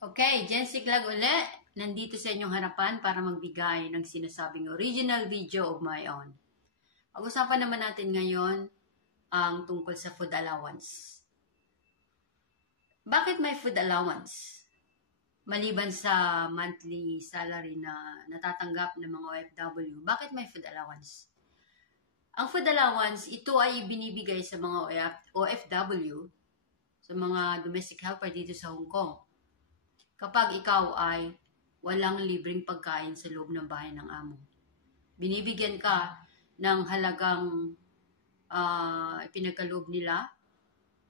Okay, Jen Siglag uli. Nandito sa inyong harapan para magbigay ng sinasabing original video of my own. Pag-usapan naman natin ngayon ang tungkol sa food allowance. Bakit may food allowance? Maliban sa monthly salary na natatanggap ng mga OFW, bakit may food allowance? Ang food allowance, ito ay binibigay sa mga OFW, sa mga domestic helper dito sa Hong Kong. Kapag ikaw ay walang libreng pagkain sa loob ng bahay ng amo. Binibigyan ka ng halagang ipinagkaloob nila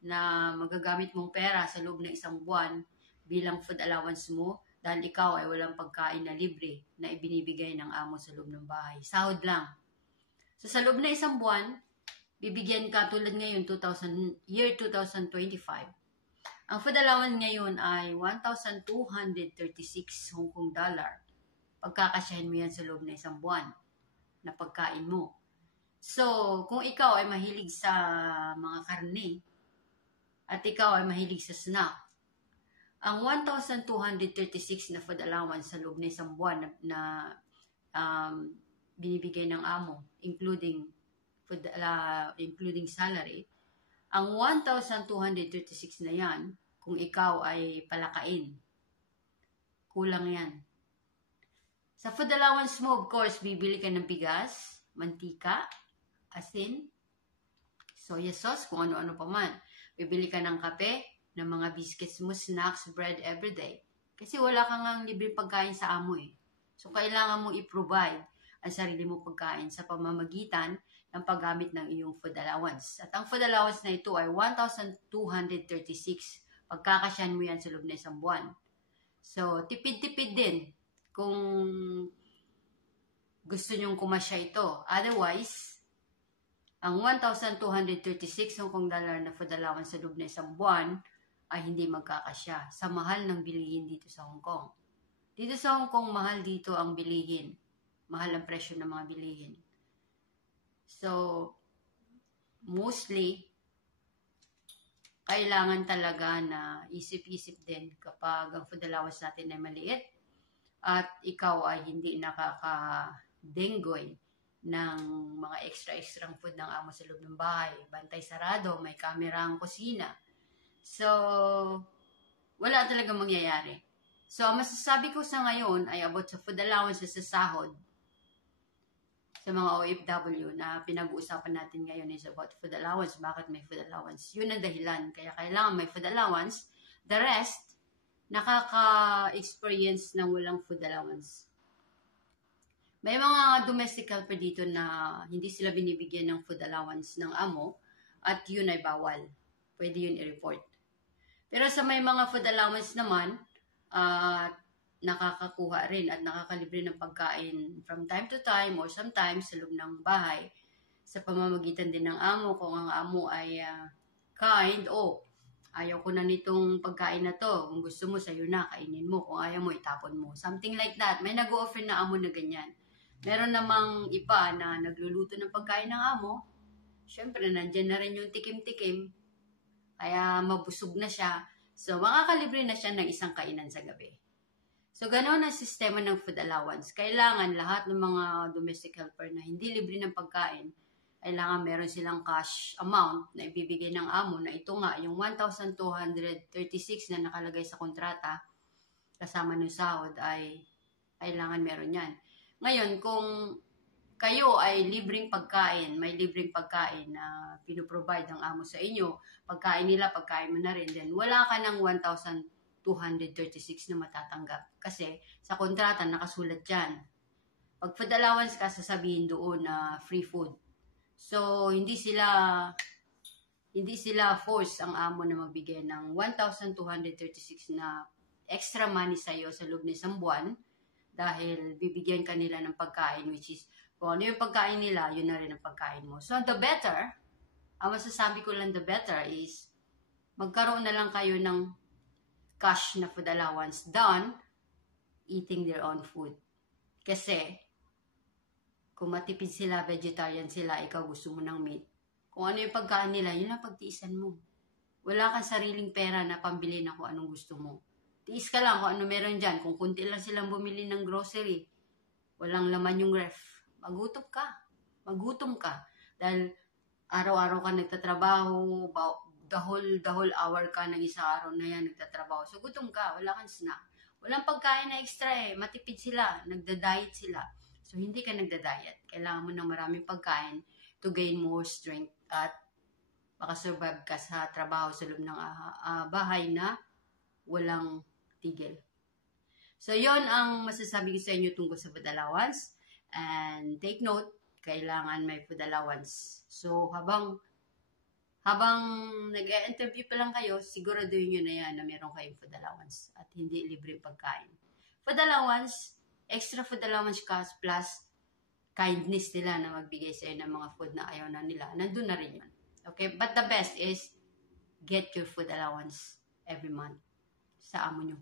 na magagamit mong pera sa loob ng isang buwan bilang food allowance mo dahil ikaw ay walang pagkain na libre na ibinibigay ng amo sa loob ng bahay. Sahod lang. So sa loob ng isang buwan, bibigyan ka tulad ngayon, year 2025. Ang food allowance ngayon ay 1,236 Hong Kong dollar. Pagkakasyahin mo yan sa loob ng isang buwan na pagkain mo. So, kung ikaw ay mahilig sa mga karne at ikaw ay mahilig sa snack, ang 1,236 na food allowance sa loob ng isang buwan na binibigay ng amo, including salary, ang 1,236 na yan, kung ikaw ay palakain, kulang yan. Sa food allowance mo, of course, bibili ka ng bigas, mantika, asin, soya sauce, kung ano-ano pa man. Bibili ka ng kape, ng mga biscuits mo, snacks, bread everyday. Kasi wala kang ang libreng pagkain sa amo eh. So, kailangan mong i-provide ang sarili mong pagkain sa pamamagitan ng paggamit ng iyong food allowance. At ang food allowance na ito ay 1,236. Pagkakasyahan mo yan sa loob na isang buwan. So, tipid-tipid din kung gusto nyong kumasya ito. Otherwise, ang 1,236 Hong Kong dollar na food allowance sa loob na isang buwan ay hindi magkakasya sa mahal ng bilihin dito sa Hong Kong. Dito sa Hong Kong, mahal dito ang bilihin. Mahal ang presyo ng mga bilihin. So, mostly, kailangan talaga na isip-isip din kapag ang food allowance natin ay maliit at ikaw ay hindi nakaka-denggoy ng mga extra-extra food ng amo sa loob ng bahay. Bantay sarado, may camera ang kusina. So, wala talagang mangyayari. So, ang masasabi ko sa ngayon ay about sa food allowance sa sahod sa mga OFW na pinag-uusapan natin ngayon is about food allowance. Bakit may food allowance? Yun ang dahilan. Kaya kailangan may food allowance. The rest, nakaka-experience ng walang food allowance. May mga domestic helper dito na hindi sila binibigyan ng food allowance ng amo at yun ay bawal. Pwede yun i-report. Pero sa may mga food allowance naman, nakakakuha rin at nakakalibre ng pagkain from time to time or sometimes sa loob ng bahay sa pamamagitan din ng amo. Kung ang amo ay kind, ayaw ko na nitong pagkain na to. Kung gusto mo, sa'yo na, kainin mo. Kung ayaw mo, itapon mo. Something like that. May nag-o-offer na amo na ganyan. Meron namang iba na nagluluto ng pagkain ng amo. Siyempre, nandyan na rin yung tikim-tikim. Kaya mabusog na siya. So, makakalibre na siya ng isang kainan sa gabi. So, ganoon ang sistema ng food allowance. Kailangan lahat ng mga domestic helper na hindi libre ng pagkain, kailangan meron silang cash amount na ibibigay ng amo na ito nga, yung 1,236 na nakalagay sa kontrata, kasama ng sahod ay kailangan meron yan. Ngayon, kung kayo ay libreng pagkain, may libreng pagkain na pinoprovide ng amo sa inyo, pagkain nila, pagkain mo na rin, then wala ka ng 1,236 na matatanggap. Kasi sa kontrata, nakasulat dyan. Pag food allowance ka, sasabihin doon na free food. So, hindi sila force ang amo na magbigay ng 1,236 na extra money sa'yo sa loob ng isang buwan dahil bibigyan ka nila ng pagkain, which is kung ano yung pagkain nila, yun na rin ang pagkain mo. So, the better, ang masasabi ko lang the better is magkaroon na lang kayo ng cash na food allowance done eating their own food. Kasi, kung matipid sila, vegetarian sila, ikaw gusto mo ng meat, kung ano yung pagkain nila, yun ang pagtiisan mo. Wala kang sariling pera na pambili na kung anong gusto mo. tiis ka lang kung ano meron dyan. Kung kunti lang silang bumili ng grocery, walang laman yung ref, magutom ka. Magutom ka. Dahil araw-araw ka nagtatrabaho, the whole hour ka ng isang araw na yan nagtatrabaho. So, gutom ka, wala kang snack. Walang pagkain na extra eh. Matipid sila, nagda-diet sila. So, hindi ka nagda-diet. Kailangan mo ng maraming pagkain to gain more strength at makasurvive ka sa trabaho sa loob ng bahay na walang tigil. So, yon ang masasabi ko sa inyo tungkol sa food allowance. And take note, kailangan may food allowance. So, habang nag-interview pa lang kayo, siguraduhin nyo na yan na meron kayong food allowance at hindi libre pagkain. Food allowance, extra food allowance cost plus kindness nila na magbigay sa ng mga food na ayaw na nila. Nandun na rin yun. Okay? But the best is get your food allowance every month sa amo nyo.